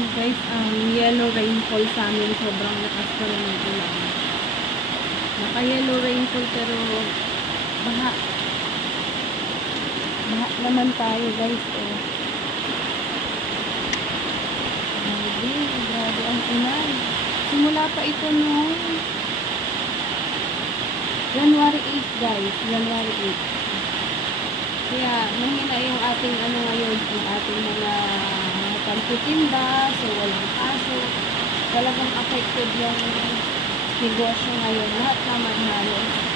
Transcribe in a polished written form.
Ayan guys, ang yellow rainfall sa amin, sobrang lakas pa rin ng ulan. Naka-yellow rainfall pero baha. Baha naman tayo guys. Oh. Grabe ang ulan. Simula pa ito noong January 8 guys. January 8. Kaya mahina yung ating ngayon, yung ating mga pagtitinda, so walang aso. Talagang affected yung negosyo ngayon. Lahat naman halos.